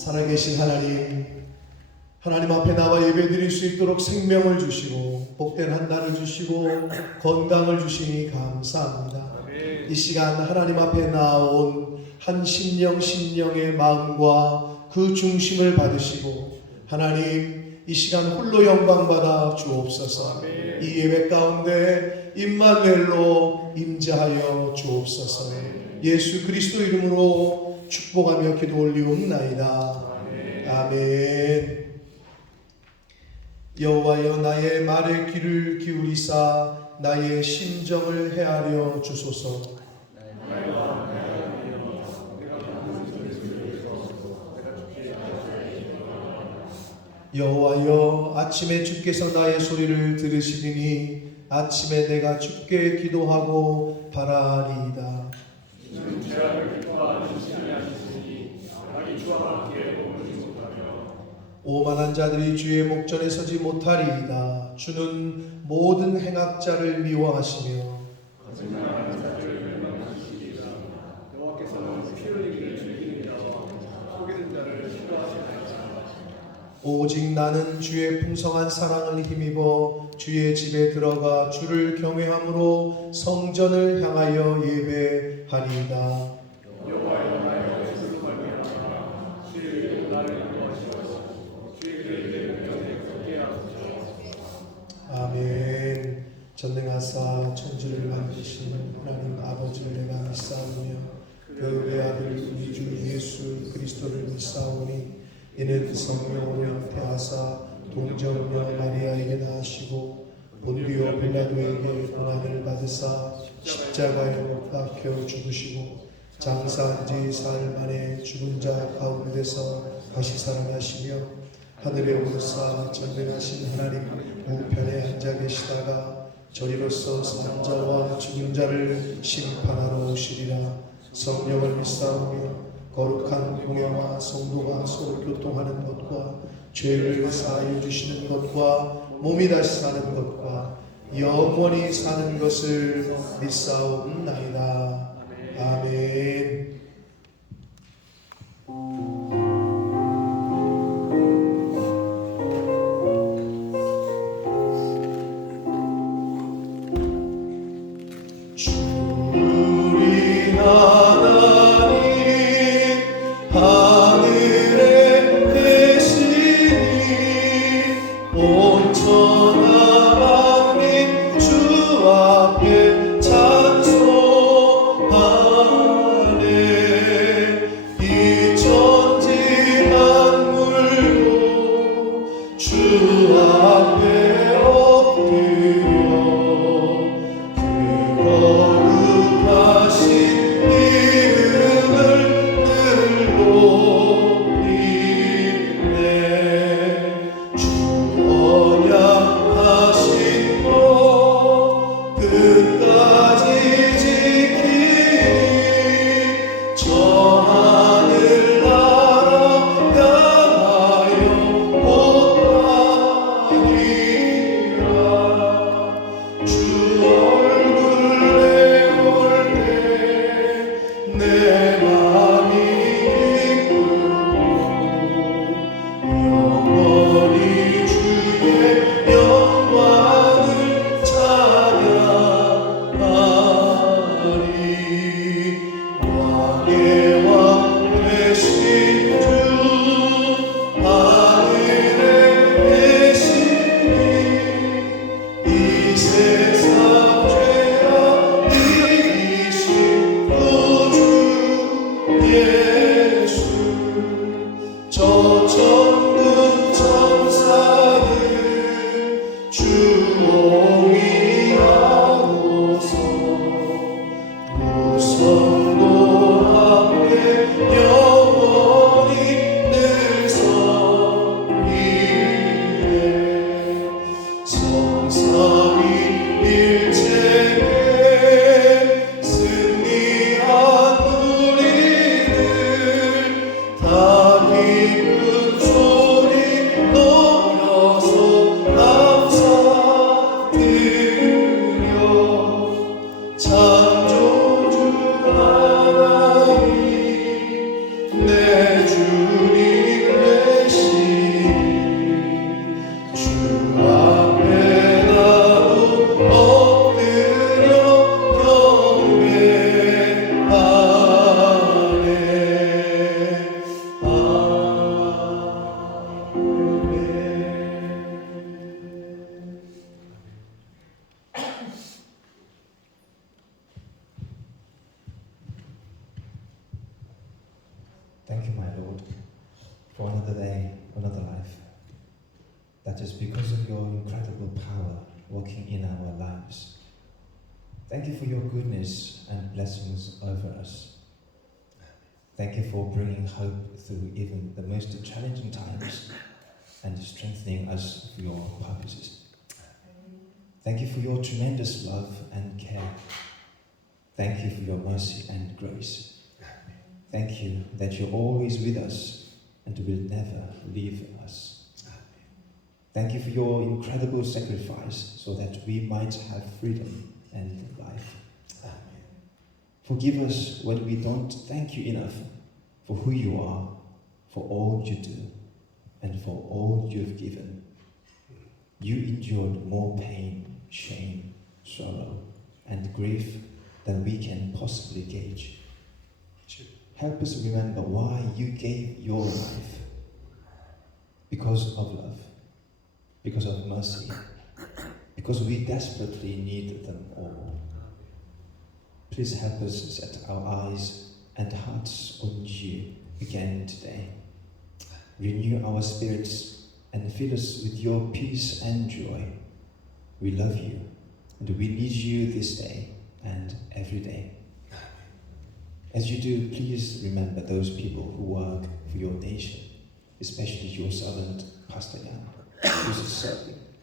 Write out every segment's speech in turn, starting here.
살아계신 하나님 앞에 나와 예배드릴 수 있도록 생명을 주시고 복된 한 날을 주시고 건강을 주시니 감사합니다. 이 시간 하나님 앞에 나온 한 심령의 마음과 그 중심을 받으시고 하나님 이 시간 홀로 영광받아 주옵소서. 이 예배 가운데 임마누엘로 임재하여 주옵소서. 예수 그리스도 이름으로 축복하며 기도 올리옵나이다. 아멘. 여호와여 나의 말에 귀를 기울이사 나의 심정을 헤아려 주소서. 여호와여 아침에 주께서 나의 소리를 들으시리니 아침에 내가 주께 기도하고 바라리이다. 오만한 자들이 주의 목전에 서지 못하리이다. 주는 모든 행악자를 미워하시며 오직 나는 주의 풍성한 사랑을 힘입어 주의 집에 들어가 주를 경외함으로 성전을 향하여 예배하리이다. 아멘. 전능하사 천지를 만드신 하나님 아버지를 내가 믿사오며 그 외아들 우리 주 예수 그리스도를 믿사오니 이는 성령으로 잉태하사 동정녀 마리아에게 낳으시고 본디오 빌라도에게 고난을 받으사 십자가에 못 박혀 죽으시고 장사한 지 사흘 만에 죽은 자 가운데서 다시 살아나시며 하늘에 오르사 전능하신 하나님 우편에 앉아 계시다가 저리로서 산 자와 죽은 자를 심판하러 오시리라. 성령을 믿사오며 거룩한 공회와 성도가 서로 교통하는 것과 죄를 사하여 주시는 것과 몸이 다시 사는 것과 영원히 사는 것을 믿사옵나이다. 아멘. 주리 하나님 하늘에 계시니 온 천하 만민 주 앞에 찬송하네. 이 천지 만물도 주 앞에 엎드려 그 거룩하신 이름을 늘 높이네. 주 언약하신 것 끝까지 지키니 저 하늘 나라 향하여 곧 가리라. 주 얼굴 배울 때 내 맘이 기쁘고 영원히 주의 영광을 찬양하리. 왕의 왕 되신 주 하늘에 계시니 이 세상 죄악 이기신 구주 예수 저 천군 천사들 주옹이하고서 무성도 함께 영원히 늘 섬기네. 성삼위 일체에 승리한 우리를 다 기쁜 소리 높여서 감사드려. 창조주 하나님 내 주님 for another day, another life. That is because of your incredible power working in our lives. Thank you for your goodness and blessings over us. Thank you for bringing hope through even the most challenging times and strengthening us for your purposes. Thank you for your tremendous love and care. Thank you for your mercy and grace. Thank you that you're always with us and will never leave us. Thank you for your incredible sacrifice so that we might have freedom and life. Forgive us when we don't thank you enough for who you are, for all you do, and for all you have given. You endured more pain, shame, sorrow, and grief than we can possibly gauge. Help us remember why you gave your life. Because of love, because of mercy, because we desperately need them all. Please help us set our eyes and hearts on you again today. Renew our spirits and fill us with your peace and joy. We love you and we need you this day and every day. As you do, please remember those people who work for your nation, especially your servant, Pastor Jan, who's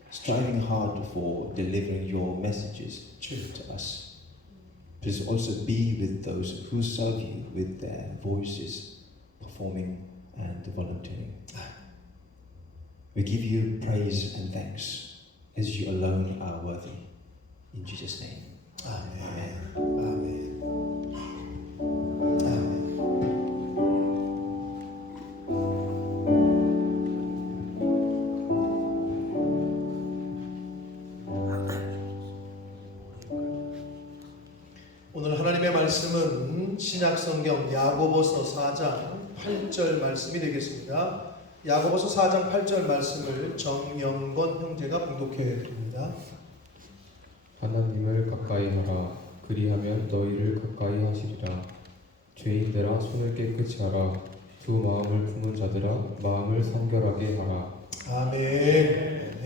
striving hard for delivering your messages to us. Please also be with those who serve you with their voices, performing and volunteering. We give you praise and thanks as you alone are worthy. In Jesus' name. Amen. 아멘. 오늘 하나님의 말씀은 신약성경 야고보서 4장 8절 말씀이 되겠습니다. 야고보서 4장 8절 말씀을 정영건 형제가 봉독해 줍니다. 하나님을 가까이 하라. 그리하면 너희를 가까이 하시리라. 죄인들아 손을 깨끗이 하라. 두 마음을 품은 자들아 마음을 성결하게 하라. 아멘.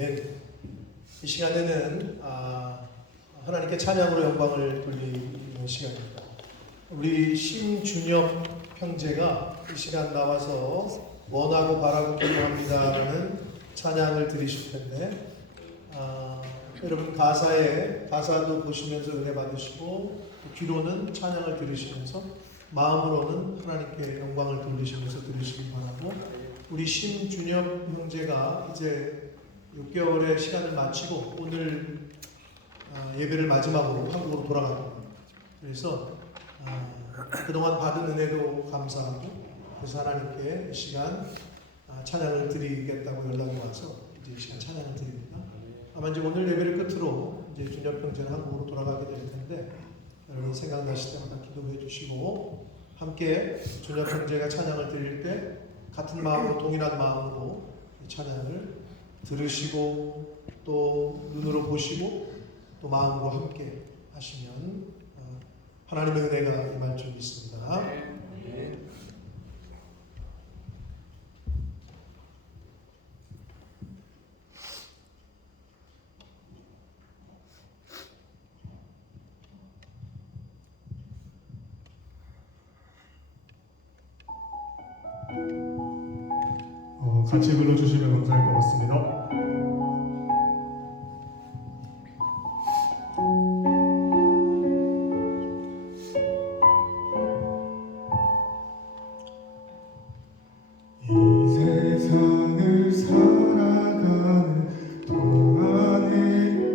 이 시간에는 하나님께 찬양으로 영광을 돌리는 시간입니다. 우리 심준혁 형제가 이 시간 나와서 원하고 바라고 기도합니다라는 찬양을 드리실 텐데 여러분 가사도 보시면서 은혜 받으시고 귀로는 찬양을 들으시면서 마음으로는 하나님께 영광을 돌리시면서 들으시기 바라고, 우리 심준혁 형제가 이제 6개월의 시간을 마치고 오늘 예배를 마지막으로 한국으로 돌아갑니다. 그래서 그동안 받은 은혜도 감사하고, 그래서 하나님께 이 시간 찬양을 드리겠다고 연락이 와서 이제 이 시간 찬양을 드립니다. 아마 이제 오늘 예배를 끝으로 이제 준혁 형제는 한국으로 돌아가게 될 텐데, 여러분 생각나실 때마다 기도해 주시고, 함께 준혁 형제가 찬양을 드릴 때 같은 마음으로, 동일한 마음으로 찬양을 들으시고 또 눈으로 보시고 또 마음으로 함께 하시면 하나님의 은혜가 임할 줄 믿습니다. 같이 불러주시면 감사할 것 같습니다. 이 세상을 살아가는 동안에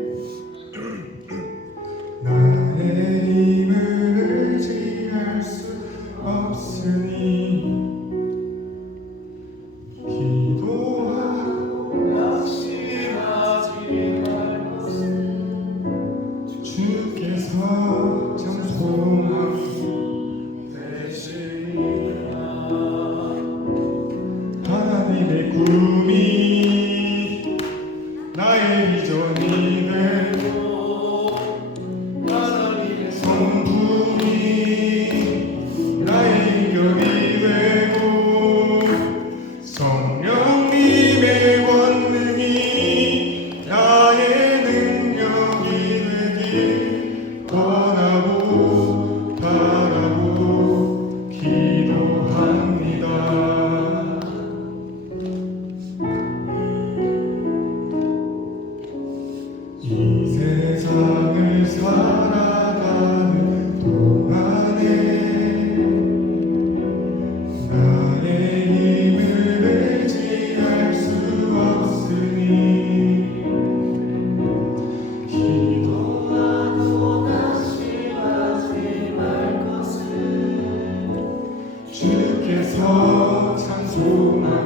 나의 힘을 의지할 수 없으니 하나님의 구름이 나의 비전이 되고 하나님의 성품이 나의 인격이 되고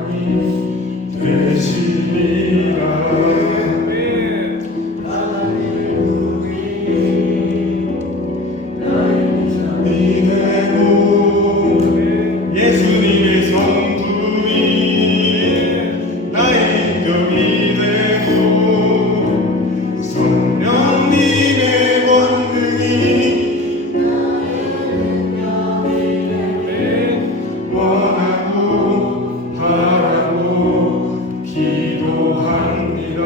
영광이 되시리라. 예수님의 성품이 나의 인격이 되고 성령님의 권능이 원하고 바라고 기도합니다.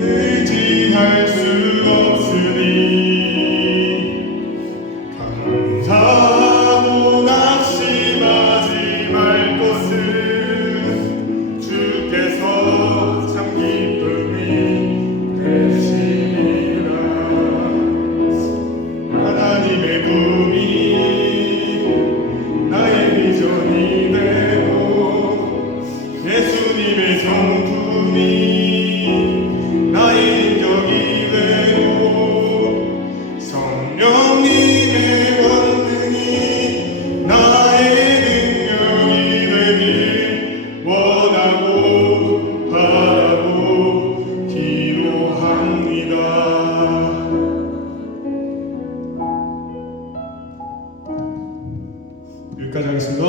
의지할 수 없으니 감사하고 낙심하지 말 것은 주께서 참 기쁨이 되시리라. 하나님의 품이 나의 비전이 되고 예수님의 성품이 나의 인격이 되고 성령님의 권능이 나의 능력이 되길 원하고 바라고 기도합니다. 여기까지 하겠습니다.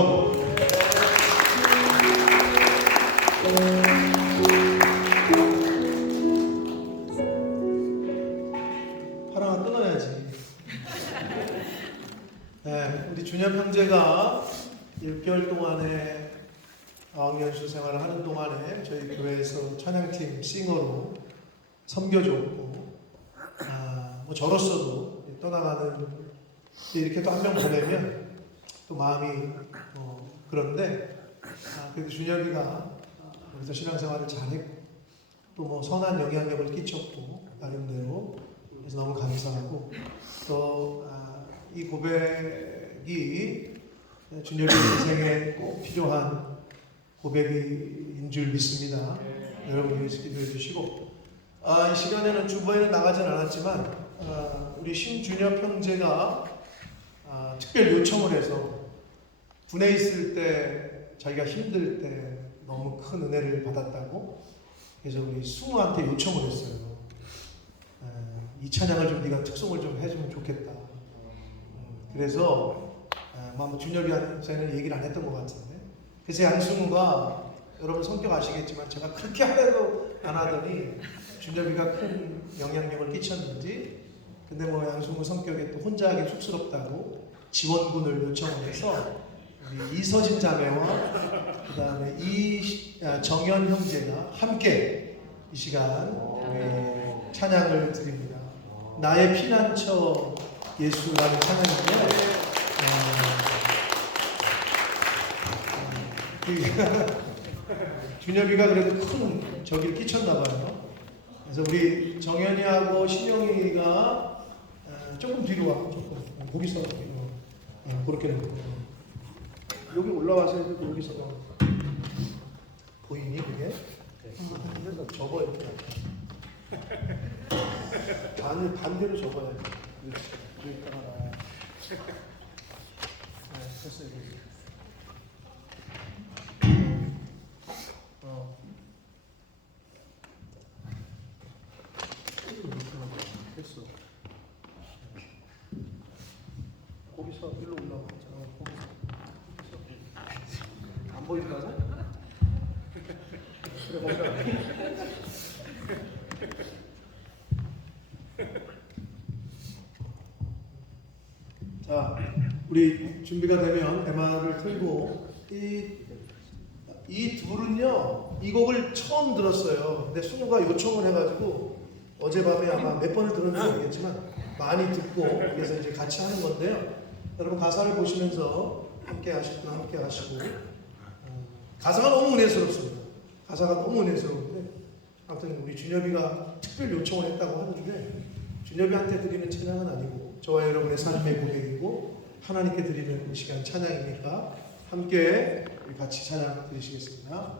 하나 끊어야지. 네, 우리 준엽 형제가 6개월 동안에 어학연수 생활을 하는 동안에 저희 교회에서 찬양팀 싱어로 섬겨줬고, 뭐 저로서도 떠나가는 이렇게 또 한 명 보내면 또 마음이 그런데 그래도 준엽이가 그래서 신앙생활을 잘했고 또 뭐 선한 영향력을 끼쳤고 나름대로 그래서 너무 감사하고 또 이 고백이 준엽이 인생에 꼭 필요한 고백인 줄 믿습니다. 여러분 위해서 기도해 주시고 이 시간에는 주보에는 나가진 않았지만 우리 심준엽 형제가 특별 요청을 해서 군에 있을 때 자기가 힘들 때 너무 큰 은혜를 받았다고 그래서 우리 승우한테 요청을 했어요. 이 찬양을 좀 네가 특송을 좀 해주면 좋겠다. 그래서 아마 준엽이한테는 얘기를 안 했던 것 같은데 그래서 양승우가 여러분 성격 아시겠지만 제가 그렇게 하려고 안 하더니 준엽이가 큰 영향력을 끼쳤는지 근데 뭐 양승우 성격에 또 혼자 하기 쑥스럽다고 지원군을 요청을 해서 우리 이서진 자매와 그 다음에 정현 형제가 함께 이 시간 우리 찬양을 드립니다. 나의 피난처 예수라는 찬양인데요. 준엽이가 그래도 큰 저기를 끼쳤나 봐요. 그래서 우리 정현이하고 신영이가 조금 뒤로 와. 조금 거기서 그렇게 놓고 여기 올라와서 여기서 보이니 그게? 그래서 접어 이렇게 반대로 접어야 돼. 여기다가 놔야 됐어 여기. 됐어. 거기서 일로 올라와. 거기서. 안 보인다고? 그래 거기다. 자, 우리 준비가 되면 대마를 틀고 이 둘은요 이 곡을 처음 들었어요. 근데 승우가 요청을 해가지고 어젯밤에 아마 몇 번을 들었는지 모르겠지만 많이 듣고 그래서 이제 같이 하는 건데요. 여러분 가사를 보시면서 함께 하실 분 함께 하시고 가사가 너무 은혜스럽습니다. 가사가 너무 은혜스러운데 아무튼 우리 준엽이가 특별 요청을 했다고 하는데 준엽이한테 드리는 찬양은 아니고 저와 여러분의 삶의 고백이고 하나님께 드리는 시간 찬양이니까 함께 우리 같이 찬양 드리시겠습니다.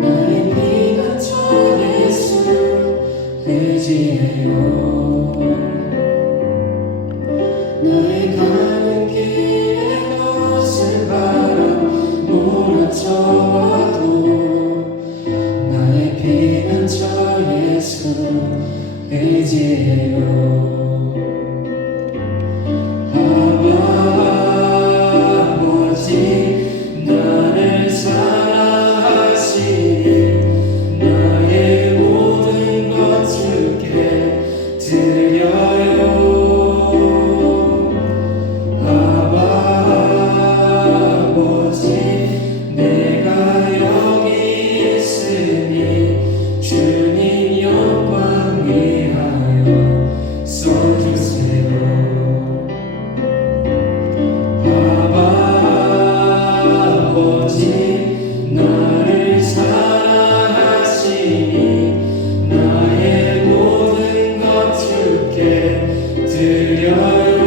나의 피난처 예수 의지해요. 나의 가는 길에 것을 바람 몰아쳐와도 나의 피난처 예수 의지해요. 아버지 나를 사랑하시니 나의 모든 것 주께 드려요. 아버지 내가 여기 있으니 주님 영광 위하여 써주세요. 아버지 나를 사랑하시니 나의 모든 것 주께 드려요.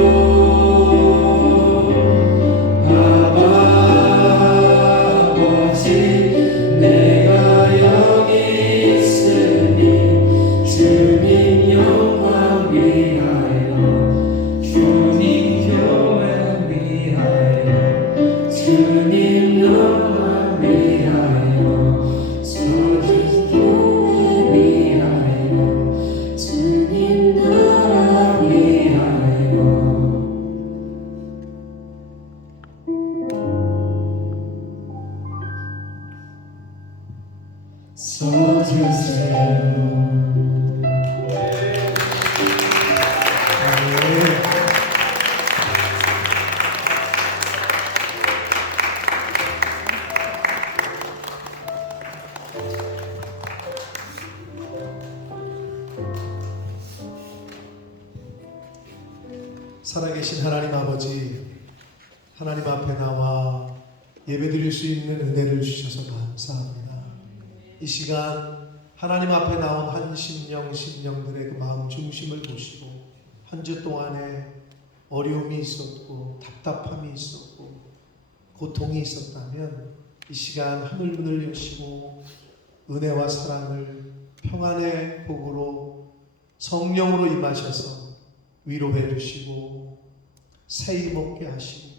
아버지 내가 여기 있으니 주님 영광 위하여 주님 교회 위하여 주님 영광 위하여 주님 교회 위하여 주님 나라 위하여 써주세요. 살아계신 하나님 아버지, 하나님 앞에 나와 예배드릴 수 있는 은혜를 주셔서 감사합니다. 이 시간 하나님 앞에 나온 한 심령들의 그 마음 중심을 보시고 한 주 동안에 어려움이 있었고 답답함이 있었고 고통이 있었다면 이 시간 하늘문을 여시고 은혜와 사랑을 평안의 복으로 성령으로 임하셔서 위로해 주시고 새 힘 얻게 하시고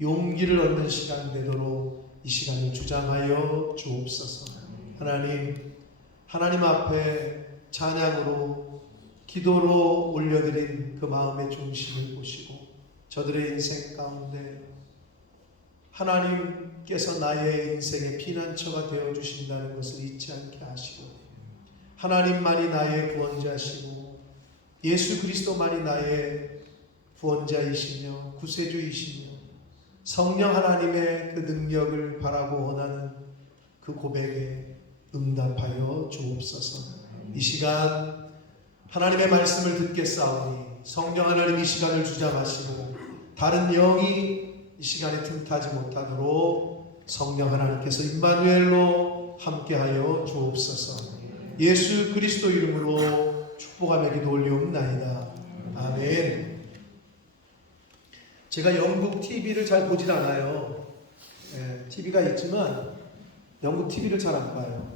용기를 얻는 시간 되도록 이 시간을 주장하여 주옵소서. 하나님 앞에 찬양으로 기도로 올려드린 그 마음의 중심을 보시고 저들의 인생 가운데 하나님께서 나의 인생의 피난처가 되어주신다는 것을 잊지 않게 하시고 하나님만이 나의 구원자시고 예수 그리스도만이 나의 구원자이시며 구세주이시며 성령 하나님의 그 능력을 바라고 원하는 그 고백에 응답하여 주옵소서. 이 시간 하나님의 말씀을 듣겠사오니 성령 하나님 이 시간을 주장하시고 다른 영이 이 시간에 틈타지 못하도록 성령 하나님께서 임마누엘로 함께하여 주옵소서. 예수 그리스도 이름으로 축복하며 기도 올리옵나이다. 아멘. 제가 영국 TV를 잘 보질 않아요. TV가 있지만 영국 TV를 잘 안 봐요.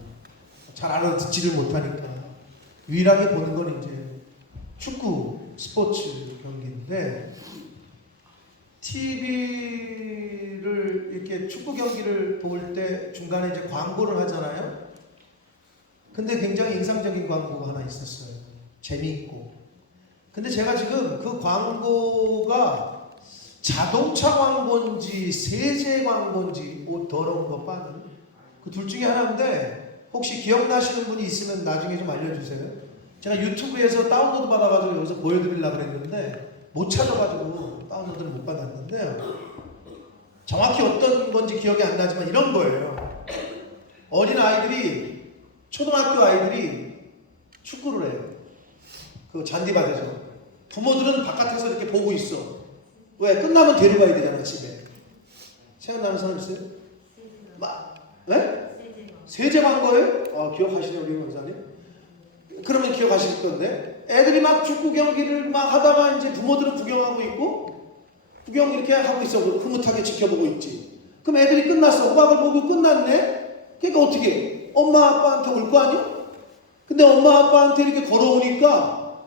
잘 알아듣지를 못하니까 유일하게 보는 건 이제 축구 스포츠 경기인데 TV를 이렇게 축구 경기를 볼 때 중간에 이제 광고를 하잖아요. 근데 굉장히 인상적인 광고가 하나 있었어요. 재미있고. 근데 제가 지금 그 광고가 자동차 광고인지 세제 광고인지 옷 더러운 거 빠는 그 둘 중에 하나인데 혹시 기억나시는 분이 있으면 나중에 좀 알려주세요. 제가 유튜브에서 다운로드 받아가지고 여기서 보여드리려고 그랬는데 못 찾아가지고 다운로드를 못 받았는데 정확히 어떤 건지 기억이 안 나지만 이런 거예요. 어린 아이들이 초등학교 아이들이 축구를 해요. 그 잔디밭에서. 부모들은 바깥에서 이렇게 보고 있어. 왜? 끝나면 데려가야 되잖아, 집에. 생각나는 사람 있어요? 네? 세제 광고예요? 기억하시네, 우리 원사님? 그러면 기억하실 건데. 애들이 막 축구 경기를 막 하다가 이제 부모들은 구경하고 있고, 구경 이렇게 하고 있어. 흐뭇하게 지켜보고 있지. 그럼 애들이 끝났어. 음악을 보고 끝났네? 그러니까 어떻게 해? 엄마 아빠한테 올 거 아니야? 근데 엄마 아빠한테 이렇게 걸어오니까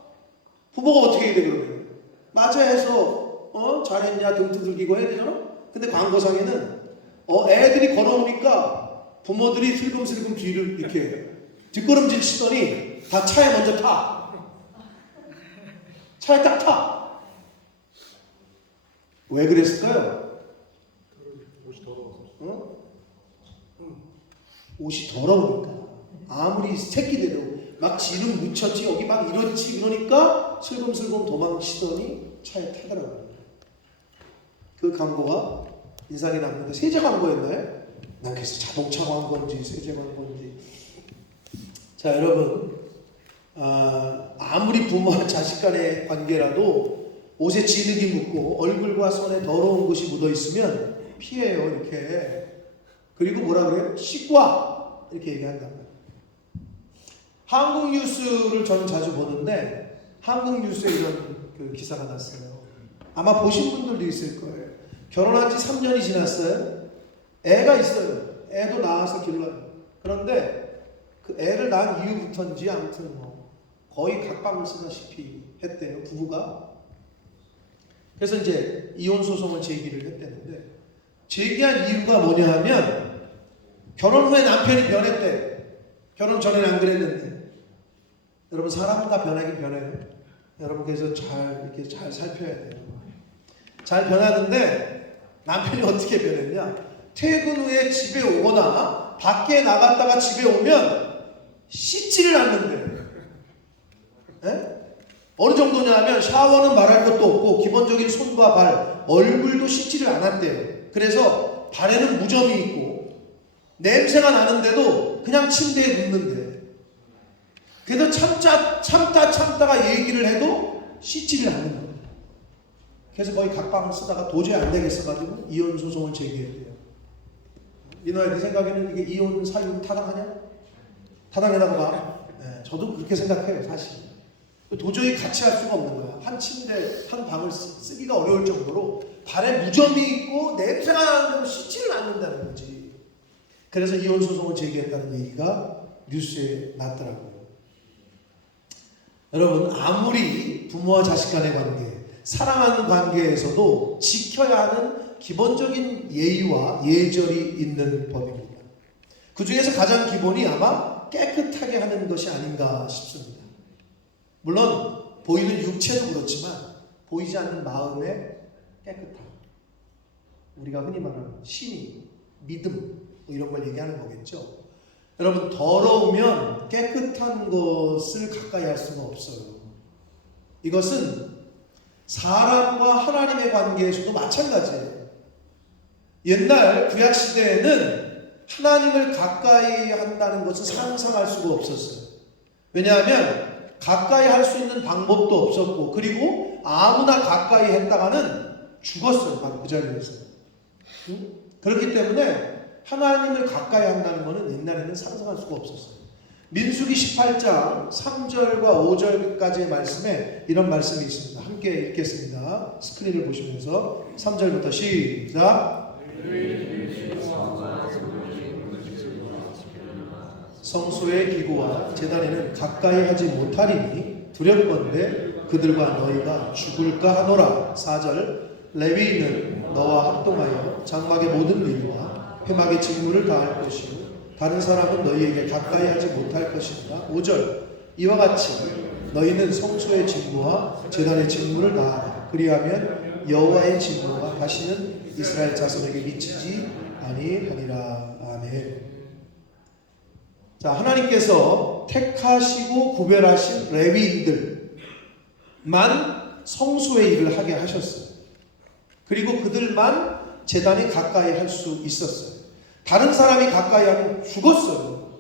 부모가 어떻게 해야 돼 그러면? 맞이해서 잘했냐 등 두들기고 해야 되잖아? 근데 광고상에는 애들이 걸어오니까 부모들이 슬금슬금 뒤를 이렇게 뒷걸음질 치더니 다 차에 먼저 타. 차에 딱 타. 왜 그랬을까요? 옷이 더러우니까. 아무리 새끼들이라고 막 지름 묻혔지 여기 막 이렇지 그러니까 슬금슬금 도망치더니 차에 타더라고요. 그 광고가 인상이 남는데 세제 광고였나요? 난 그래서 자동차 광고인지 세제 광고인지. 자 여러분 아무리 부모와 자식 간의 관계라도 옷에 진흙이 묻고 얼굴과 손에 더러운 것이 묻어 있으면 피해요 이렇게. 그리고 뭐라 그래요? 씻고 와 이렇게 얘기한단 말이에요. 한국 뉴스를 저는 자주 보는데 한국 뉴스에 이런 그 기사가 났어요. 아마 보신 분들도 있을 거예요. 결혼한 지 3년이 지났어요. 애가 있어요. 애도 낳아서 길러요. 그런데 그 애를 낳은 이후부터인지 아무튼 뭐 거의 각방을 쓰다시피 했대요. 부부가. 그래서 이제 이혼 소송을 제기를 했대는데 제기한 이유가 뭐냐 하면 결혼 후에 남편이 변했대. 결혼 전에는 안 그랬는데. 여러분 사람은 다 변하긴 변해요. 여러분 그래서 이렇게 잘 살펴야 돼요. 잘 변하는데 남편이 어떻게 변했냐? 퇴근 후에 집에 오거나 밖에 나갔다가 집에 오면 씻지를 않는데. 에? 어느 정도냐 하면 샤워는 말할 것도 없고 기본적인 손과 발, 얼굴도 씻지를 않았대요. 그래서 발에는 무좀이 있고 냄새가 나는데도 그냥 침대에 눕는데. 그래서 참다가 얘기를 해도 씻지를 않는 거예요. 그래서 거의 각방을 쓰다가 도저히 안 되겠어가지고 이혼 소송을 제기했대요. 민호야, 네 생각에는 이게 이혼 사유 타당하냐? 타당하다고 봐. 네, 저도 그렇게 생각해요, 사실. 도저히 같이 할 수가 없는 거야. 한 침대, 한 방을 쓰기가 어려울 정도로 발에 무좀이 있고 냄새가 나는데도 씻지를 않는다는 거지. 그래서 이혼 소송을 제기했다는 얘기가 뉴스에 났더라고요. 여러분 아무리 부모와 자식 간의 관계, 사랑하는 관계에서도 지켜야 하는 기본적인 예의와 예절이 있는 법입니다. 그 중에서 가장 기본이 아마 깨끗하게 하는 것이 아닌가 싶습니다. 물론 보이는 육체도 그렇지만 보이지 않는 마음의 깨끗함, 우리가 흔히 말하는 신의, 믿음 뭐 이런 걸 얘기하는 거겠죠. 여러분 더러우면 깨끗한 것을 가까이 할 수가 없어요. 이것은 사람과 하나님의 관계에서도 마찬가지예요. 옛날 구약 시대에는 하나님을 가까이 한다는 것은 상상할 수가 없었어요. 왜냐하면 가까이 할 수 있는 방법도 없었고 그리고 아무나 가까이 했다가는 죽었어요. 바로 그 자리에서. 그렇기 때문에 하나님을 가까이 한다는 것은 옛날에는 상상할 수가 없었어요. 민수기 18장 3절과 5절까지의 말씀에 이런 말씀이 있습니다. 함께 읽겠습니다. 스크린을 보시면서 3절부터 시작. 성소의 기구와 제단에는 가까이 하지 못하리니 두렵건대 그들과 너희가 죽을까 하노라. 4절. 레위인은 너와 합동하여 장막의 모든 일과 회막의 직무를 다할 것이요 다른 사람은 너희에게 가까이 하지 못할 것이니라. 5절. 이와 같이 너희는 성소의 직무와 제단의 직무를 다하라. 그리하면 여호와의 직무가 다시는 이스라엘 자손에게 미치지 아니하니라. 아멘. 자, 하나님께서 택하시고 구별하신 레위인들만 성소의 일을 하게 하셨어요. 그리고 그들만 제단에 가까이 할 수 있었어요. 다른 사람이 가까이 하면 죽었어요.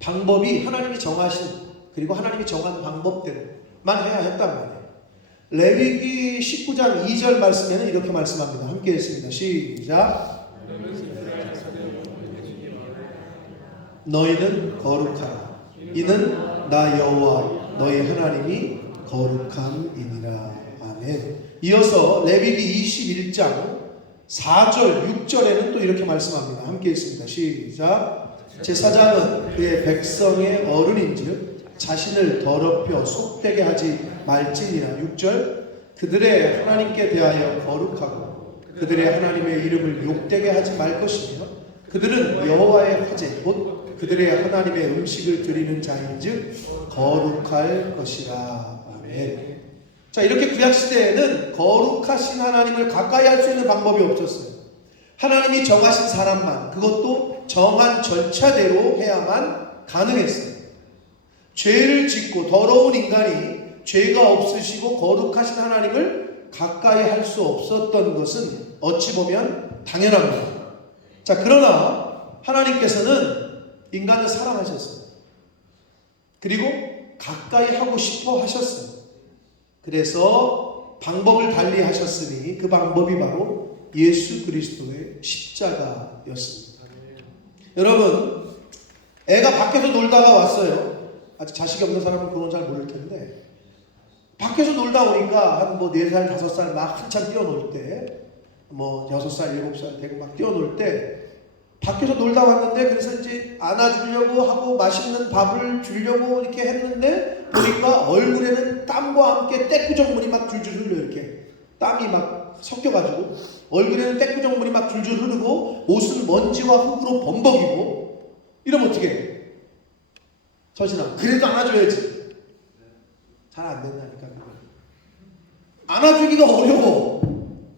방법이 하나님이 정하신 그리고 하나님이 정한 방법대로만 해야 했단 말이에요. 레위기 19장 2절 말씀에는 이렇게 말씀합니다. 함께 했습니다. 시작. 너희는 거룩하라. 이는 나 여호와 너희 하나님이 거룩함이니라. 아멘. 이어서 레위기 21장 4절, 6절에는 또 이렇게 말씀합니다. 함께 읽습니다. 시작. 제사장은 그의 백성의 어른인즉 자신을 더럽혀 속되게 하지 말지니라. 6절. 그들의 하나님께 대하여 거룩하고 그들의 하나님의 이름을 욕되게 하지 말 것이며 그들은 여호와의 화제 곧 그들의 하나님의 음식을 드리는 자인즉 거룩할 것이라. 아멘. 자, 이렇게 구약시대에는 거룩하신 하나님을 가까이 할 수 있는 방법이 없었어요. 하나님이 정하신 사람만, 그것도 정한 절차대로 해야만 가능했어요. 죄를 짓고 더러운 인간이 죄가 없으시고 거룩하신 하나님을 가까이 할 수 없었던 것은 어찌 보면 당연합니다. 자, 그러나 하나님께서는 인간을 사랑하셨어요. 그리고 가까이 하고 싶어 하셨어요. 그래서 방법을 달리 하셨으니 그 방법이 바로 예수 그리스도의 십자가였습니다. 여러분, 애가 밖에서 놀다가 왔어요. 아직 자식이 없는 사람은 그건 잘 모를 텐데 밖에서 놀다 오니까 한 4살, 5살 막 한참 뛰어놀 때 6살, 7살 되고 막 뛰어놀 때 밖에서 놀다 왔는데 그래서 이제 안아주려고 하고 맛있는 밥을 주려고 이렇게 했는데 보니까 얼굴에는 땀과 함께 떼꾸정물이 막 줄줄 흘려. 이렇게 땀이 막 섞여가지고 얼굴에는 떼꾸정물이 막 줄줄 흐르고 옷은 먼지와 흙으로 범벅이고 이러면 어떻게 해? 서진아, 그래도 안아줘야지. 잘 안 된다니까. 안아주기가 어려워.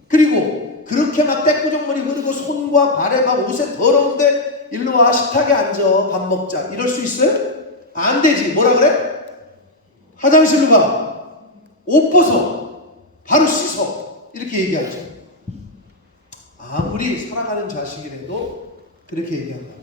그리고 그렇게 막 떼꾸정물이 흐르고 손과 발에 막 옷에 더러운데 일로 와, 식탁에 앉아, 밥 먹자, 이럴 수 있어요? 안 되지. 뭐라 그래? 화장실로 가, 옷 벗어, 바로 씻어, 이렇게 얘기하죠. 아무리 사랑하는 자식이라도 그렇게 얘기한다.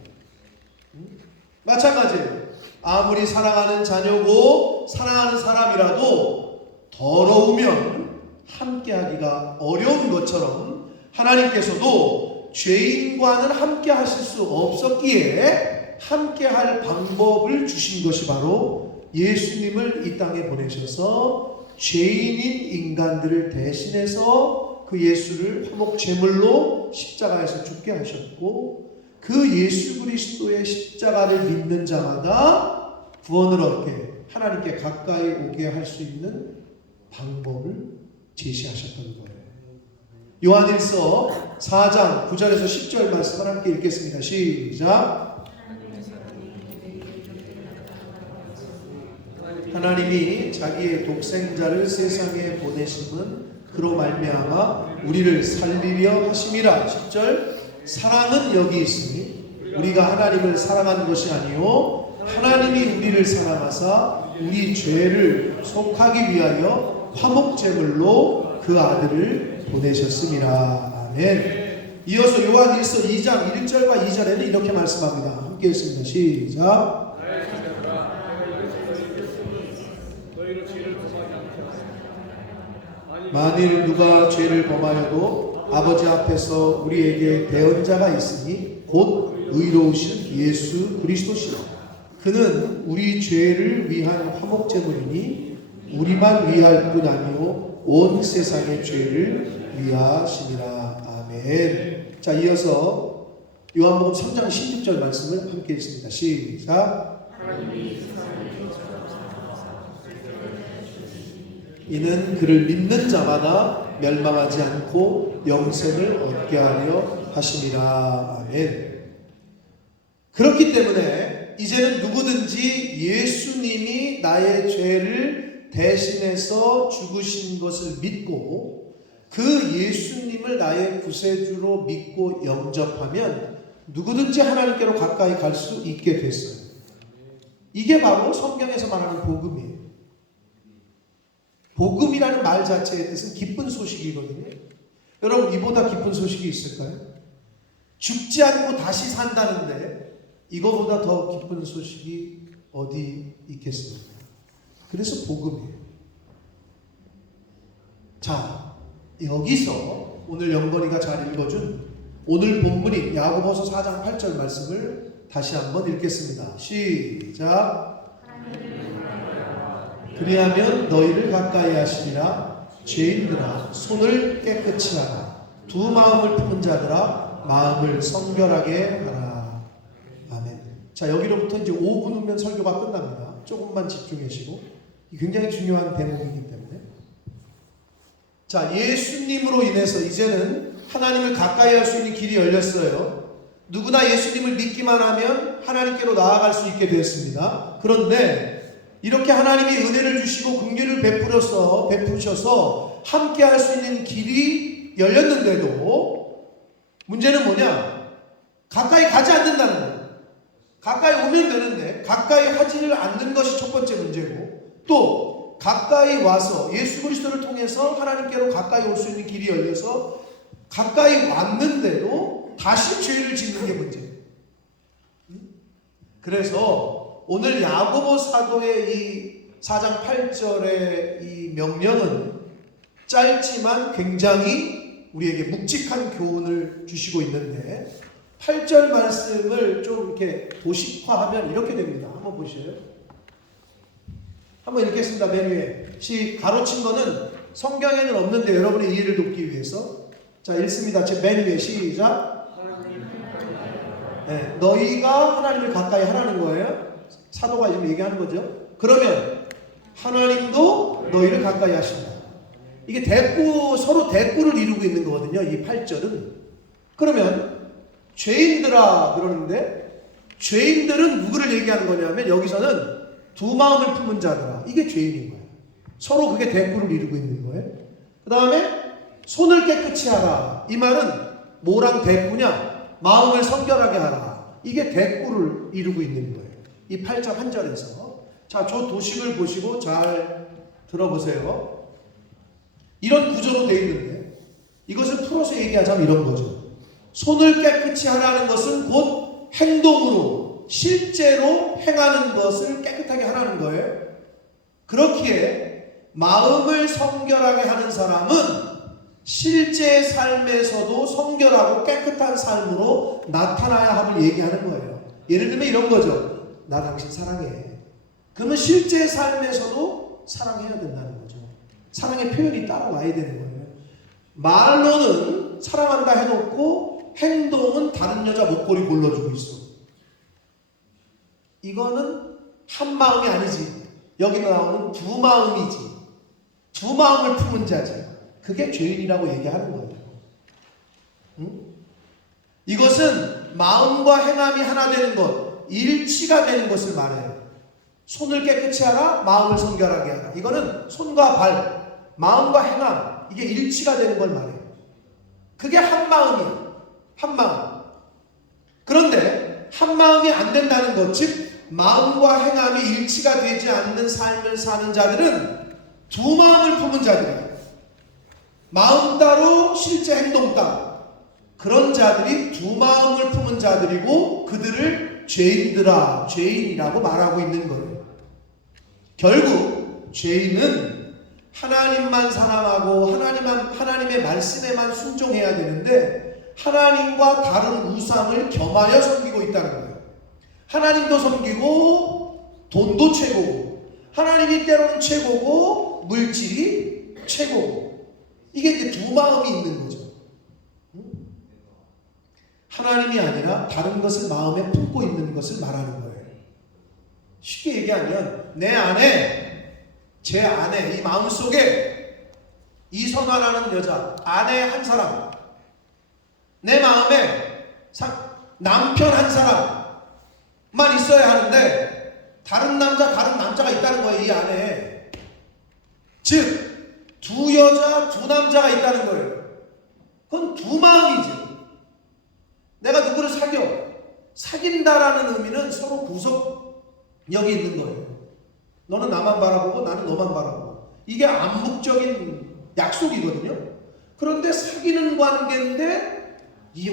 마찬가지예요. 아무리 사랑하는 자녀고 사랑하는 사람이라도 더러우면 함께하기가 어려운 것처럼 하나님께서도 죄인과는 함께 하실 수 없었기에 함께할 방법을 주신 것이 바로 예수님을 이 땅에 보내셔서 죄인인 인간들을 대신해서 그 예수를 화목 제물로 십자가에서 죽게 하셨고 그 예수 그리스도의 십자가를 믿는 자마다 구원을 얻게 하나님께 가까이 오게 할 수 있는 방법을 제시하셨던 거예요. 요한일서 4장 9절에서 10절 말씀을 함께 읽겠습니다. 시작. 하나님이 자기의 독생자를 세상에 보내심은 그로 말미암아 우리를 살리려 하심이라. 10절. 사랑은 여기 있으니 우리가 하나님을 사랑한 것이 아니요 하나님이 우리를 사랑하사 우리 죄를 속하기 위하여 화목제물로 그 아들을 보내셨음이라. 아멘. 이어서 요한일서 2장 1절과 2절에는 이렇게 말씀합니다. 함께 읽습니다. 시작. 만일 누가 죄를 범하여도 아버지 앞에서 우리에게 대언자가 있으니 곧 의로우신 예수 그리스도시라. 그는 우리 죄를 위한 화목제물이니 우리만 위할 뿐 아니요 온 세상의 죄를 위하시니라. 아멘. 자, 이어서 요한복음 3장 16절 말씀을 함께 읽습니다. 시작. 이는 그를 믿는 자마다 멸망하지 않고 영생을 얻게 하려 하심이라. 아멘. 그렇기 때문에 이제는 누구든지 예수님이 나의 죄를 대신해서 죽으신 것을 믿고 그 예수님을 나의 구세주로 믿고 영접하면 누구든지 하나님께로 가까이 갈 수 있게 됐어요. 이게 바로 성경에서 말하는 복음이에요. 복음이라는 말 자체의 뜻은 기쁜 소식이거든요. 여러분, 이보다 기쁜 소식이 있을까요? 죽지 않고 다시 산다는데 이거보다 더 기쁜 소식이 어디 있겠습니까? 그래서 복음이에요. 자, 여기서 오늘 영건이가 잘 읽어준 오늘 본문인 야고보서 4장 8절 말씀을 다시 한번 읽겠습니다. 시작. 그리하면 너희를 가까이 하시리라. 죄인들아 손을 깨끗이 하라. 두 마음을 품은 자들아 마음을 성결하게 하라. 아멘. 자, 여기로부터 이제 5분 후면 설교가 끝납니다. 조금만 집중해 주시고, 굉장히 중요한 대목이기 때문에. 자, 예수님으로 인해서 이제는 하나님을 가까이 할 수 있는 길이 열렸어요. 누구나 예수님을 믿기만 하면 하나님께로 나아갈 수 있게 되었습니다. 그런데 이렇게 하나님이 은혜를 주시고 긍휼을 베푸셔서 함께 할 수 있는 길이 열렸는데도 문제는 뭐냐? 가까이 가지 않는다는 거예요. 가까이 오면 되는데 가까이 하지를 않는 것이 첫 번째 문제고, 또 가까이 와서 예수 그리스도를 통해서 하나님께로 가까이 올 수 있는 길이 열려서 가까이 왔는데도 다시 죄를 짓는 게 문제예요. 그래서 오늘 야고보 사도의 이 4장 8절의 이 명령은 짧지만 굉장히 우리에게 묵직한 교훈을 주시고 있는데, 8절 말씀을 좀 이렇게 도식화하면 이렇게 됩니다. 한번 보시죠. 한번 읽겠습니다. 맨 위에 가로친 거는 성경에는 없는데 여러분의 이해를 돕기 위해서 자, 읽습니다. 제 맨 위에 시작. 네, 너희가 하나님을 가까이 하라는 거예요. 사도가 지금 얘기하는 거죠. 그러면 하나님도 너희를 가까이 하신다. 이게 서로 대꾸를 이루고 있는 거거든요. 이 8절은. 그러면 죄인들아 그러는데, 죄인들은 누구를 얘기하는 거냐면 여기서는 두 마음을 품은 자들아, 이게 죄인인 거예요. 서로 그게 대꾸를 이루고 있는 거예요. 그 다음에 손을 깨끗이 하라. 이 말은 뭐랑 대꾸냐? 마음을 성결하게 하라. 이게 대꾸를 이루고 있는 거예요. 이 8절 한 절에서. 자, 저 도식을 보시고 잘 들어보세요. 이런 구조로 되어 있는데 이것을 풀어서 얘기하자면 이런 거죠. 손을 깨끗이 하라는 것은 곧 행동으로 실제로 행하는 것을 깨끗하게 하라는 거예요. 그렇기에 마음을 성결하게 하는 사람은 실제 삶에서도 성결하고 깨끗한 삶으로 나타나야 함을 얘기하는 거예요. 예를 들면 이런 거죠. 나 당신 사랑해. 그러면 실제 삶에서도 사랑해야 된다는 거죠. 사랑의 표현이 따라와야 되는 거예요. 말로는 사랑한다 해놓고 행동은 다른 여자 목걸이 골라주고 있어. 이거는 한 마음이 아니지. 여기 나오는 두 마음이지. 두 마음을 품은 자지. 그게 죄인이라고 얘기하는 거예요. 응? 이것은 마음과 행함이 하나 되는 것, 일치가 되는 것을 말해요. 손을 깨끗이 하라, 마음을 성결하게 하라. 이거는 손과 발, 마음과 행함, 이게 일치가 되는 걸 말해요. 그게 한 마음이에요. 한 마음. 그런데 한 마음이 안 된다는 것, 즉 마음과 행함이 일치가 되지 않는 삶을 사는 자들은 두 마음을 품은 자들이에요. 마음 따로 실제 행동 따로. 그런 자들이 두 마음을 품은 자들이고 그들을 죄인들아, 죄인이라고 말하고 있는 거예요. 결국 죄인은 하나님만 사랑하고 하나님의 말씀에만 순종해야 되는데 하나님과 다른 우상을 겸하여 섬기고 있다는 거예요. 하나님도 섬기고 돈도 최고고, 하나님이 때로는 최고고 물질이 최고고, 이게 이제 두 마음이 있는 거죠. 하나님이 아니라 다른 것을 마음에 품고 있는 것을 말하는 거예요. 쉽게 얘기하면 내 안에, 제 안에, 이 마음속에 이선화라는 여자, 아내 한 사람, 내 마음에 남편 한 사람만 있어야 하는데 다른 남자가 있다는 거예요. 이 안에. 즉 두 여자, 두 남자가 있다는 거예요. 그건 두 마음이지. 내가 누구를 사귄다라는 의미는 서로 구속력이 있는 거예요. 너는 나만 바라보고 나는 너만 바라보고. 이게 암묵적인 약속이거든요. 그런데 사귀는 관계인데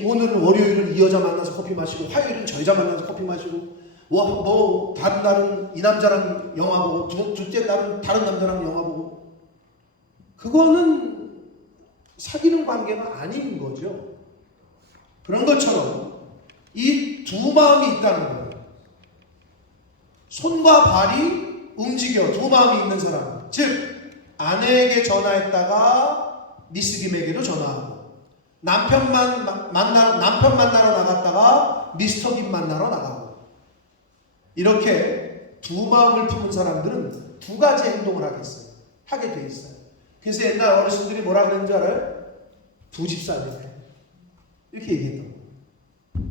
오늘은 월요일은 이 여자 만나서 커피 마시고, 화요일은 저 여자 만나서 커피 마시고, 다른 날은 이 남자랑 영화 보고, 둘째 날은 다른 남자랑 영화 보고. 그거는 사귀는 관계가 아닌 거죠. 그런 것처럼 이 두 마음이 있다는 거예요. 손과 발이 움직여, 두 마음이 있는 사람. 즉 아내에게 전화했다가 미스 김에게도 전화하고, 남편 만나러 나갔다가 미스터 김 만나러 나가고, 이렇게 두 마음을 품은 사람들은 두 가지 행동을 하게 돼 있어요. 그래서 옛날 어르신들이 뭐라 그랬는 줄 알아요? 두 집살이네, 이렇게 얘기했던 거예요.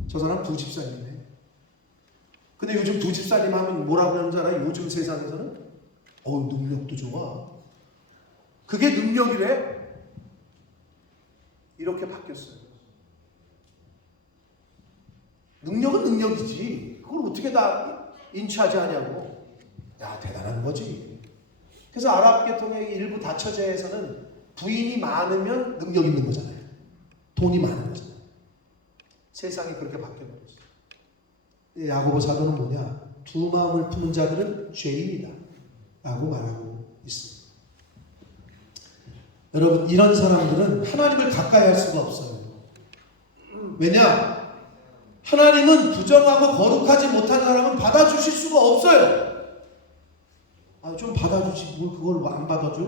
저 사람 두 집살이네. 근데 요즘 두 집살이 하면 뭐라 그러는 줄 알아요? 요즘 세상에서는 능력도 좋아, 그게 능력이래. 이렇게 바뀌었어요. 능력은 능력이지, 그걸 어떻게 다 인치하지 하냐고. 야, 대단한 거지. 그래서 아랍 계통의 일부 다처제에서는 부인이 많으면 능력 있는 거잖아요. 돈이 많은 거잖아요. 세상이 그렇게 바뀌어버렸어요. 야고보 사도는 뭐냐? 두 마음을 품은 자들은 죄인이다 라고 말하고 있습니다. 여러분, 이런 사람들은 하나님을 가까이 할 수가 없어요. 왜냐? 하나님은 부정하고 거룩하지 못한 사람은 받아주실 수가 없어요. 좀 받아주지, 뭘 그걸 안 받아줘?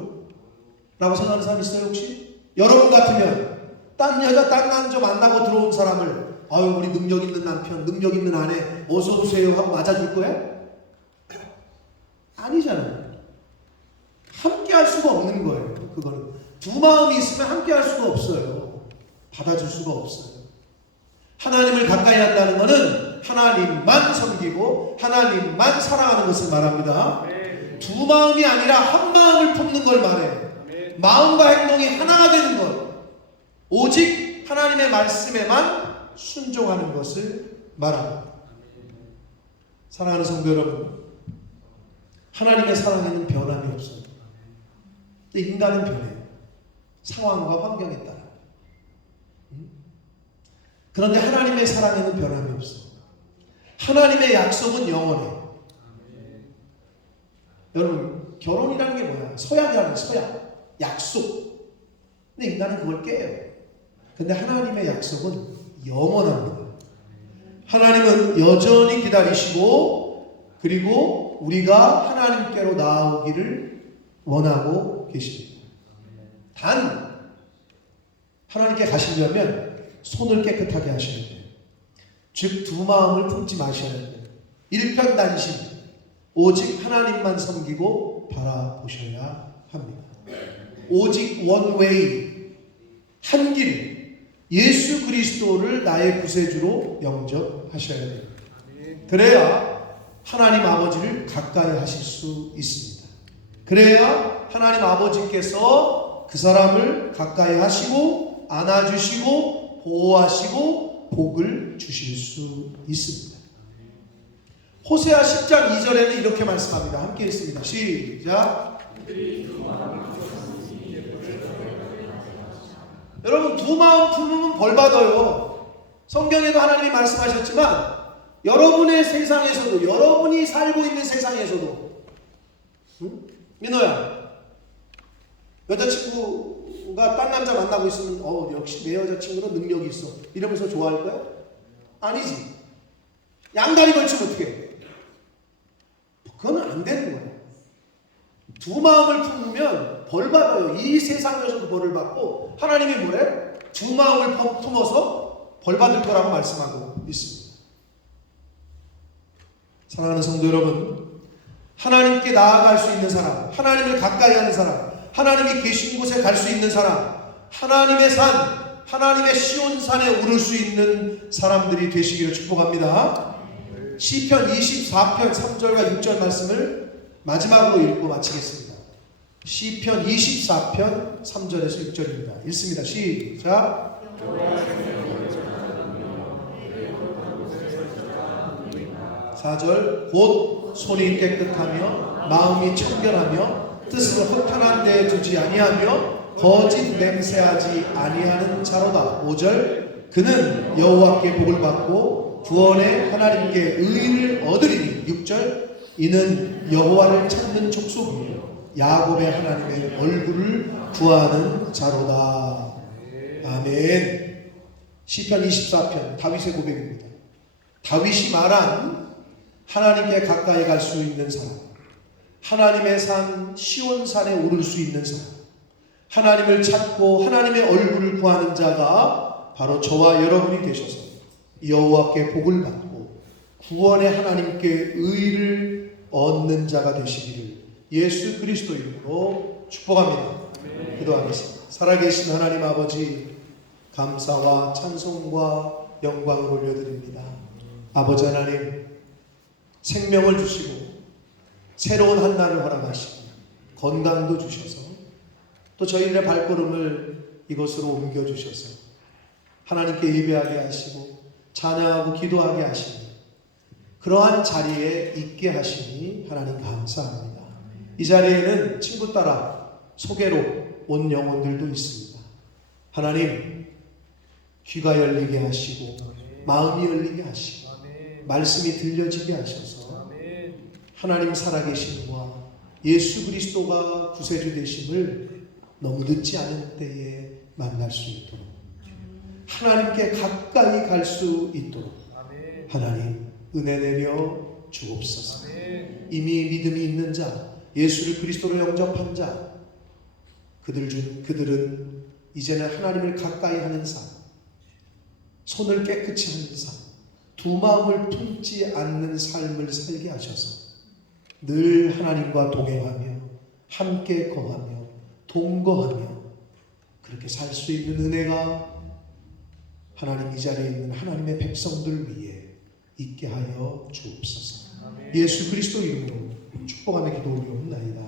라고 생각하는 사람 있어요, 혹시? 여러분 같으면 딴 여자, 딴 남자 만나고 들어온 사람을 우리 능력 있는 남편, 능력 있는 아내, 어서 오세요 하고 맞아줄 거예요? 아니잖아요. 함께 할 수가 없는 거예요. 그거는 두 마음이 있으면 함께 할 수가 없어요. 받아줄 수가 없어요. 하나님을 가까이 한다는 것은 하나님만 섬기고 하나님만 사랑하는 것을 말합니다. 두 마음이 아니라 한 마음을 품는 걸 말해요. 마음과 행동이 하나가 되는 것, 오직 하나님의 말씀에만 순종하는 것을 말합니다. 사랑하는 성도 여러분, 하나님의 사랑에는 변함이 없어요. 근데 인간은 변해요. 상황과 환경에 따라. 그런데 하나님의 사랑에는 변함이 없어요. 하나님의 약속은 영원해요. 여러분, 결혼이라는 게 뭐야? 서약이라는 서약, 약속. 근데 인간은 그걸 깨요. 근데 하나님의 약속은 영원합니다. 하나님은 여전히 기다리시고, 그리고 우리가 하나님께로 나아오기를 원하고 계십니다. 단 하나님께 가시려면 손을 깨끗하게 하셔야 돼요. 즉 두 마음을 품지 마셔야 돼요. 일편단심, 오직 하나님만 섬기고 바라보셔야 합니다. 오직 원웨이, 한 길, 예수 그리스도를 나의 구세주로 영접하셔야 돼요. 그래야 하나님 아버지를 가까이 하실 수 있습니다. 그래야 하나님 아버지께서 그 사람을 가까이 하시고 안아주시고 보호하시고 복을 주실 수 있습니다. 호세아 10장 2절에는 이렇게 말씀합니다. 함께 읽습니다. 시작. 여러분, 두 마음 품으면 벌 받아요. 성경에도 하나님이 말씀하셨지만 여러분의 세상에서도, 여러분이 살고 있는 세상에서도, 민호야, 여자친구가 딴 남자 만나고 있으면 역시 내 여자친구는 능력이 있어 이러면서 좋아할 거야? 아니지. 양다리 걸치면 어떻게 해? 그건 안 되는 거예요. 두 마음을 품으면 벌 받아요. 이 세상에서도 벌을 받고, 하나님이 뭐래? 두 마음을 품어서 벌 받을 거라고 말씀하고 있습니다. 사랑하는 성도 여러분, 하나님께 나아갈 수 있는 사람, 하나님을 가까이 하는 사람, 하나님이 계신 곳에 갈 수 있는 사람, 하나님의 산, 하나님의 시온산에 오를 수 있는 사람들이 되시기를 축복합니다. 시편 24편 3절과 6절 말씀을 마지막으로 읽고 마치겠습니다. 시편 24편 3절에서 6절입니다. 읽습니다. 시작. 4절, 곧 손이 깨끗하며 마음이 청결하며 뜻을 허탄한 데에 두지 아니하며 거짓 맹세하지 아니하는 자로다. 5절, 그는 여호와께 복을 받고 구원의 하나님께 의를 얻으리니. 6절, 이는 여호와를 찾는 족속이요 야곱의 하나님의 얼굴을 구하는 자로다. 아멘. 시편 24편 다윗의 고백입니다. 다윗이 말한 하나님께 가까이 갈 수 있는 사람, 하나님의 산 시온산에 오를 수 있는 사람, 하나님을 찾고 하나님의 얼굴을 구하는 자가 바로 저와 여러분이 되셔서 여호와께 복을 받고 구원의 하나님께 의를 얻는 자가 되시기를 예수 그리스도 이름으로 축복합니다. 기도하겠습니다. 살아계신 하나님 아버지, 감사와 찬송과 영광을 올려드립니다. 아버지 하나님, 생명을 주시고 새로운 한 날을 허락하시고 건강도 주셔서 또 저희들의 발걸음을 이곳으로 옮겨주셔서 하나님께 예배하게 하시고 찬양하고 기도하게 하시니 그러한 자리에 있게 하시니 하나님 감사합니다. 이 자리에는 친구 따라 소개로 온 영혼들도 있습니다. 하나님, 귀가 열리게 하시고 마음이 열리게 하시고 말씀이 들려지게 하셔서 하나님 살아계심과 예수 그리스도가 구세주 되심을 너무 늦지 않은 때에 만날 수 있도록 하나님께 가까이 갈 수 있도록 하나님 은혜 내려 주옵소서. 이미 믿음이 있는 자, 예수를 그리스도로 영접한 자, 그들은 이제는 하나님을 가까이 하는 삶, 손을 깨끗이 하는 삶, 두 마음을 품지 않는 삶을 살게 하셔서 늘 하나님과 동행하며 함께 거하며 동거하며 그렇게 살 수 있는 은혜가 하나님 이 자리에 있는 하나님의 백성들 위해 있게 하여 주옵소서. 예수 그리스도 이름으로 축복하며 기도 올리옵나이다.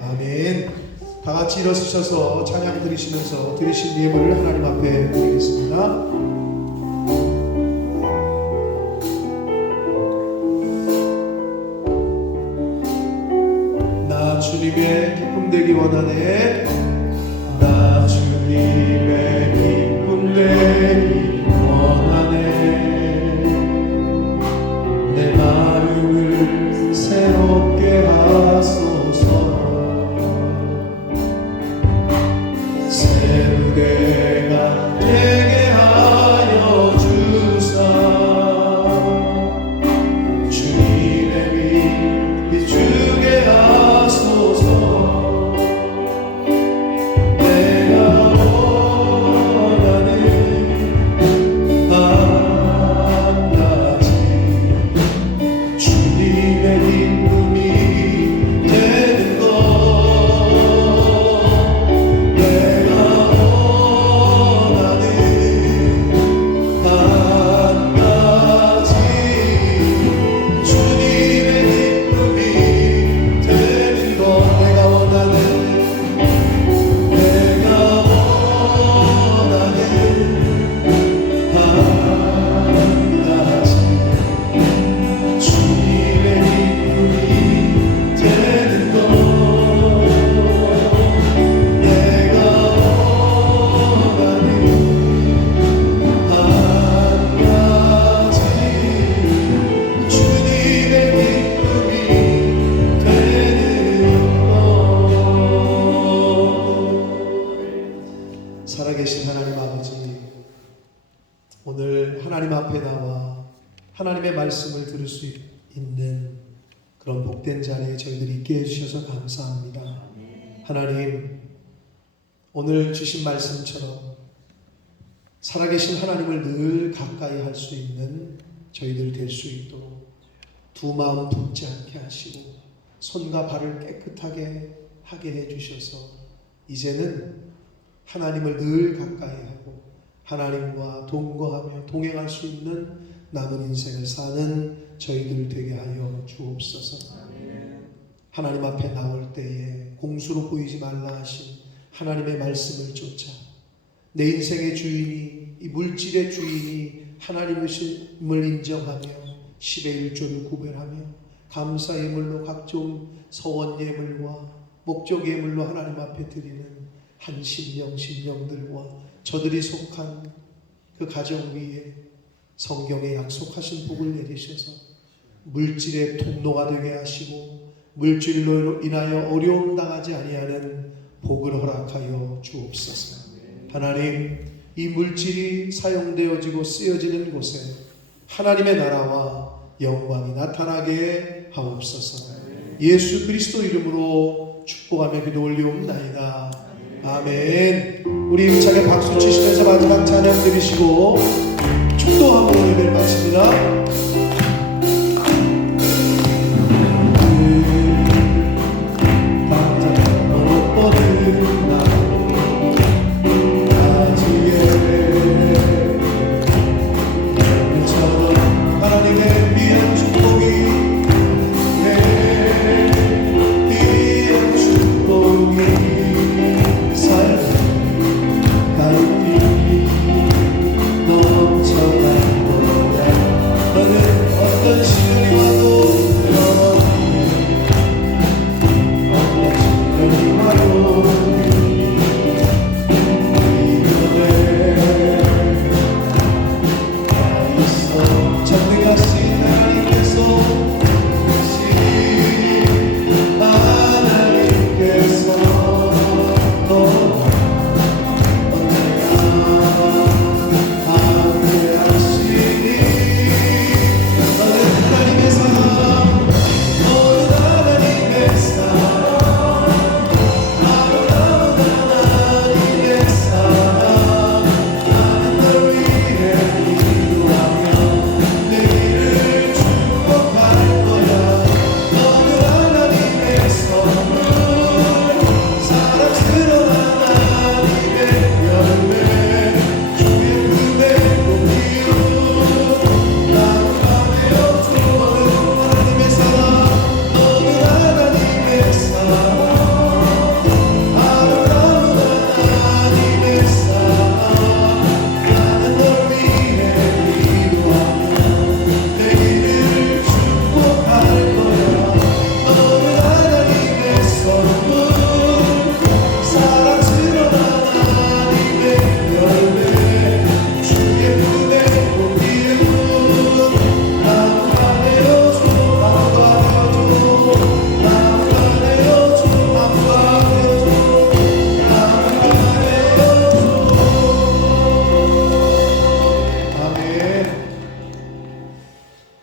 아멘. 다 같이 일어서셔서 찬양 드리시면서 드리신 예물을 하나님 앞에 드리겠습니다. 나 주님의 기쁨 되기 원하네. 나 주님의 기쁨 되기 원하네. 내 마음을 새롭게 하소서. 새 무대가 되게 하여 주사. 주님의 빛 비추게 하소서. 내가 원하는 한 가지 주님의 기쁨이 되는 것. 내가 원하는 한 가지 주님의 기쁨이 되는 것. 내가 원하는 한 가지 주님의 기쁨이 되는 것. 내가 원하는 한 가지 주님의 기쁨이 되는 것. 살아계신 하나님 아버지, 오늘 하나님 앞에 나와 하나님의 말씀을 들을 수 있는 그런 복된 자리에 저희들이 있게 해주셔서 감사합니다. 하나님, 오늘 주신 말씀처럼 살아계신 하나님을 늘 가까이 할 수 있는 저희들 될 수 있도록 두 마음 품지 않게 하시고 손과 발을 깨끗하게 하게 해주셔서 이제는 하나님을 늘 가까이 하고 하나님과 동거하며 동행할 수 있는 남은 인생을 사는 저희들 되게 하여 주옵소서. 하나님 앞에 나올 때에 공수로 보이지 말라 하신 하나님의 말씀을 쫓아 내 인생의 주인이, 이 물질의 주인이 하나님이심을 인정하며 10의 1조를 구별하며 감사 예물로 각종 서원 예물과 목적 예물로 하나님 앞에 드리는 한 심령들과 저들이 속한 그 가정 위에 성경에 약속하신 복을 내리셔서 물질의 통로가 되게 하시고 물질로 인하여 어려움 당하지 아니하는 복을 허락하여 주옵소서. 하나님, 이 물질이 사용되어지고 쓰여지는 곳에 하나님의 나라와 영광이 나타나게 하옵소서. 예수 그리스도 이름으로 축복하며 기도 올리옵나이다. 아멘. 우리 힘차게 박수 치시면서 마지막 찬양 드리시고 축도함으로 예배를 마칩니다. 하나님의 귀한 축복이 귀한 축복이 삶에 가득히 넘쳐날 거야. 너는 어떤 시련이 와도 어떤 시련이 와도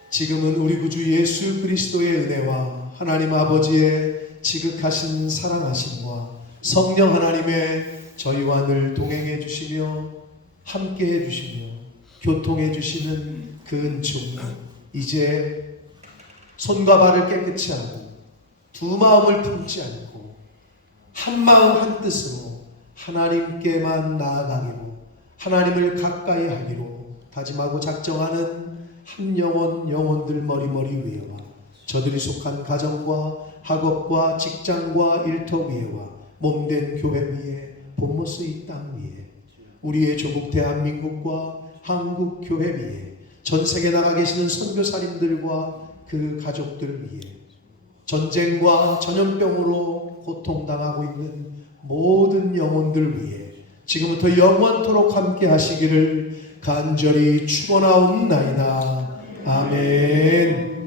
지금은 우리 구주 예수 그리스도의 은혜와 하나님 아버지의 지극하신 사랑하심과 성령 하나님의 저희와 늘 동행해 주시며 함께 해 주시며 교통해 주시는 그 은총이 이제 손과 발을 깨끗이 하고 두 마음을 품지 않고 한 마음 한 뜻으로 하나님께만 나아가기로 하나님을 가까이 하기로 다짐하고 작정하는 한 영혼들 머리머리 위에와 저들이 속한 가정과 학업과 직장과 일터 위에와 몸된 교회 위에 본모스 이 땅 위에 우리의 조국 대한민국과 한국 교회 위에 전 세계 나가 계시는 선교사님들과 그 가족들 위에 전쟁과 전염병으로 고통당하고 있는 모든 영혼들 위에 지금부터 영원토록 함께 하시기를 간절히 축원하옵나이다. 아멘.